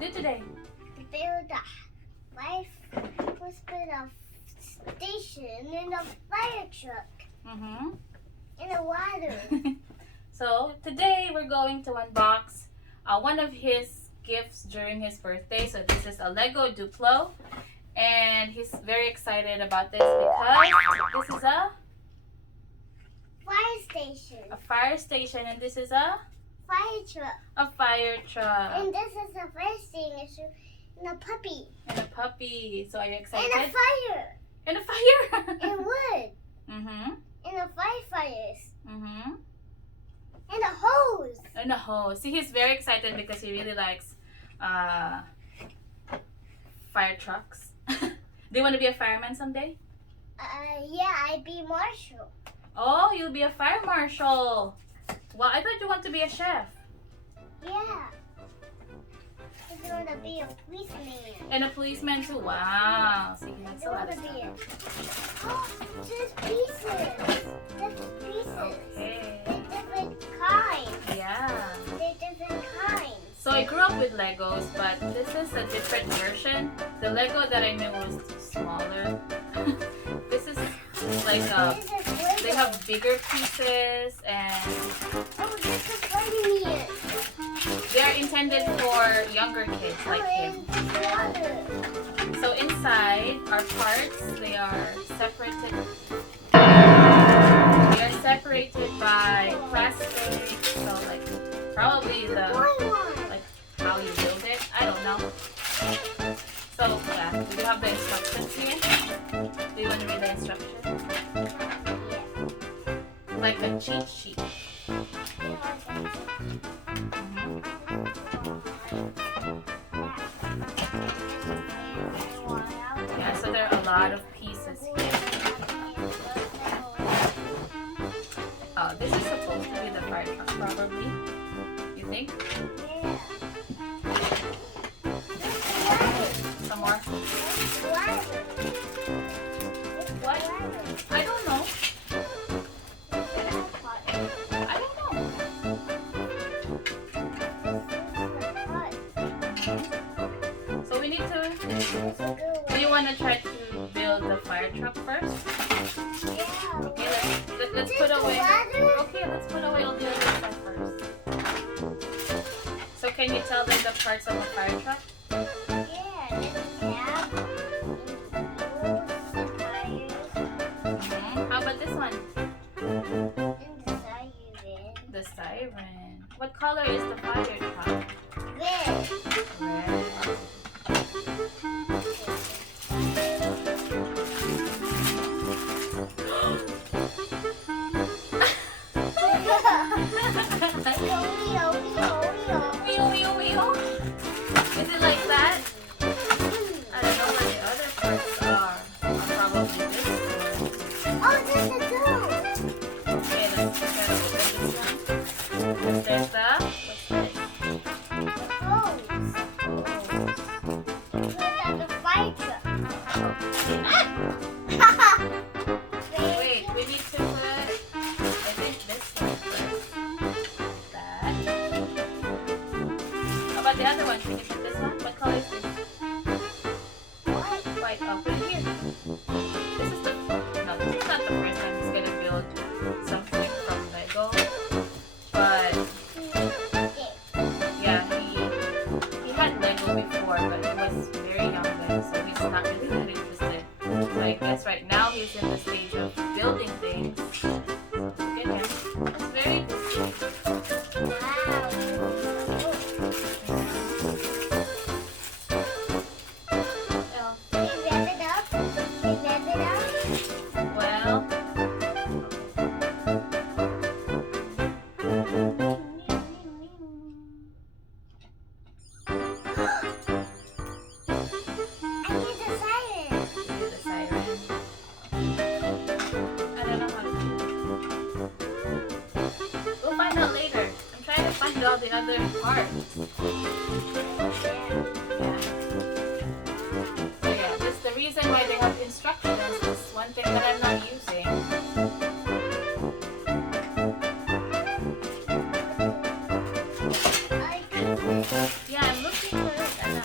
do today? To build a station and a fire truck in the water. So today we're going to unbox one of his gifts during his birthday. So this is a Lego Duplo, and he's very excited about this because this is a Fire station. a fire station, and this is a Fire truck. fire truck. And this is a fire extinguisher and a puppy. And a puppy. So are you excited? And a fire. And a fire. And wood. Mm-hmm. And a firefighters. Mm-hmm. And a hose. And a hose. See, he's very excited because he really likes fire trucks. Do you want to be a fireman someday? Yeah, I'd be marshal. Oh, you'll be a fire marshal. Well, I thought you want to be a chef. Yeah. I want to be a policeman. And a policeman too. Wow. See, he likes a I lot want of to be stuff. Oh, there's pieces. There's pieces. Okay. They're different kinds. Yeah. They're different kinds. So I grew up with Legos, but this is a different version. The Lego that I knew was smaller. This is like they have bigger pieces, and Oh, this is funny. they are intended for younger kids like him. So inside are parts. They are separated. They are separated by plastic. So like probably the like how you build it. I don't know. So yeah, we do have the instructions here. Do you want to read the instructions? Like a cheat sheet. Yeah, so there are a lot of pieces here. Oh, this is supposed to be the fire truck, probably. You think? Some more? What? I don't know. I don't know. So we need to. Do you want to try to build the fire truck first? Okay, let's put away. Okay, let's put away all the other stuff first. So can you tell them the parts of a fire truck? How about this one? The siren. What color is the fire truck? Red. Red. Wheel, wheel, wheel. Is it like that? I don't know what the other parts are. Probably this one. Oh, there's a door. Okay, let's try to open this one. There's the, what's this? Hose. The fire truck. Wait, we need to put, I think this one first. That. How about the other one? Can you put this one? What color is this? White. Oh, put it here. This is the, no, this is not the first time he's gonna build something from Lego. But, yeah, he had Lego before, but he was very young then, so he's not really that interested. So I guess right now he's in the stage of building things. Look at him. He's very busy. Well, do the siren. I don't know how to do it. We'll find out later. I'm trying to find all the other parts. So yeah, this is the reason why they have instructions. It's one thing that I'm not using. Yeah, I'm looking for it.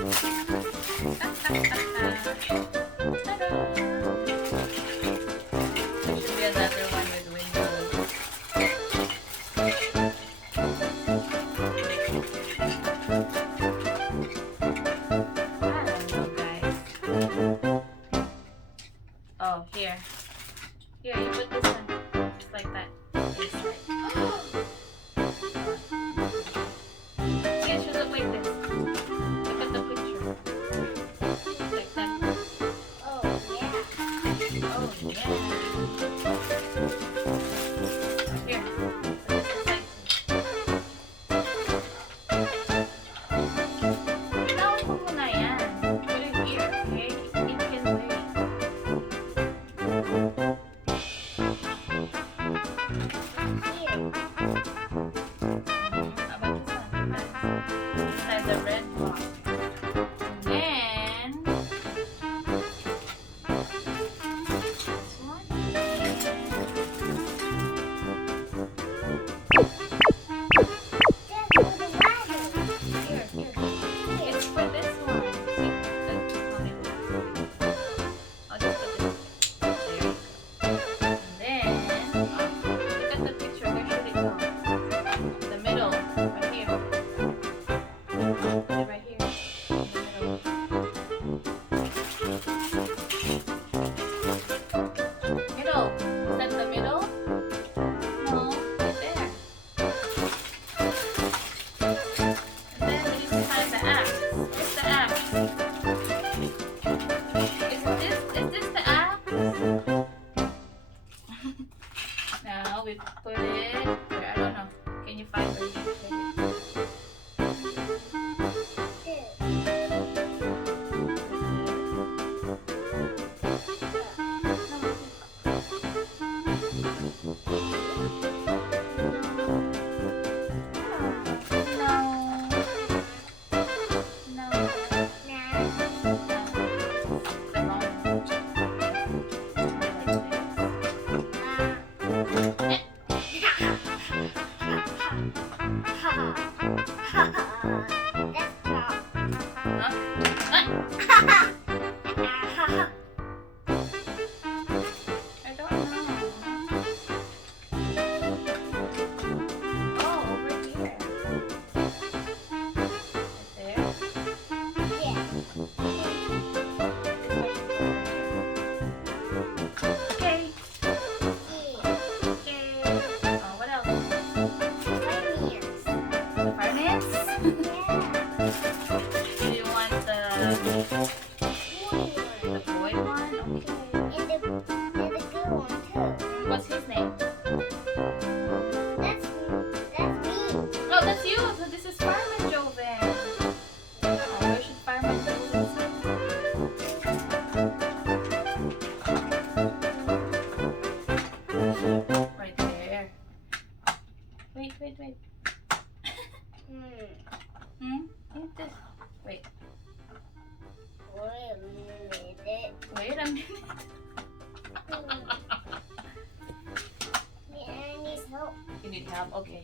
Should be another one with windows. I don't know, guys. Oh, here. Here, you put this one. Just like that. This side. See, it should look like this. Look at the picture. Like that. Oh, yeah. Oh, yeah. Here. Put this inside too. Bitawan mo muna yan. Put it here, okay? It can wait. Here. How about this one? This has a red block. And then this one. Just for the ladder. Here, here. It's for this one. See? That's how it works. I'll just put this. There you go. And then, look at the picture. Where should it go? The middle. Right here. Put it right here. In the middle. Middle. Is that the middle? No, right there. And then we need to find the axe. Where's the axe? Is this the axe? Now we put it where, I don't know. Can you find where you put it? What's his name? That's me. Oh, that's you. So this is Fireman Joe then. Oh, where should Fireman Joe be? Right there. Wait. Ain't this? Wait. Wait a minute. Wait a minute. I need help. You need help? Okay.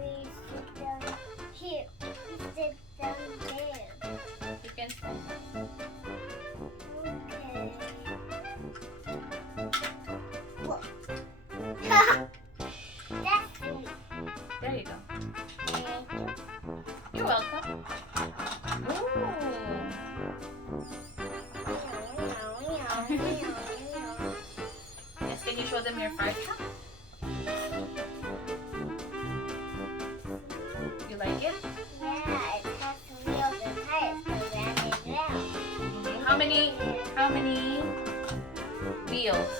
We sit down here. We sit down there. You can stand up. Okay. Whoa. That's me. There you go. Thank you. You're welcome. Ooh. Yes, can you show them your fire truck? You like it? Yeah, it has wheels and tires for running around. How many wheels?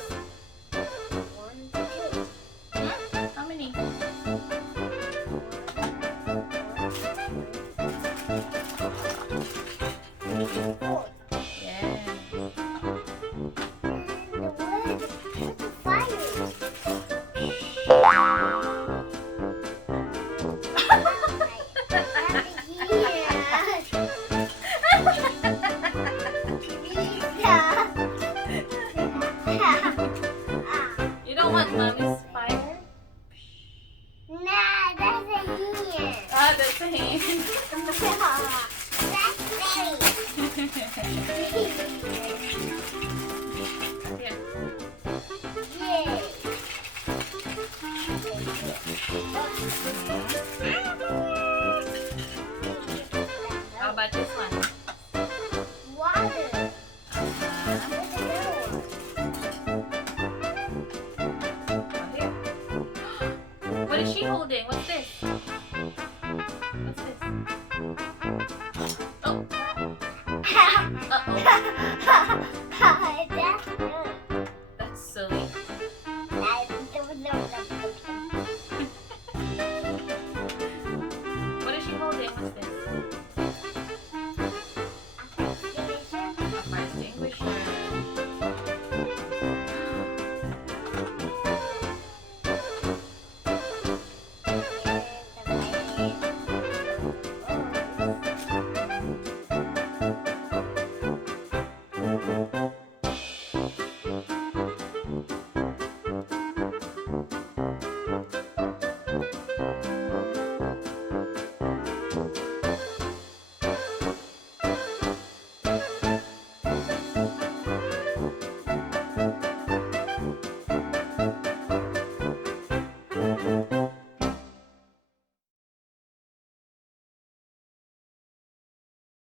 1, 2. How many? Four. Yeah. And the wood. Look the fire. about this one? Water. Uh-huh. Where's the girl? Right here. What is she holding? What's this? What's this? Oh. Uh-oh. That's good.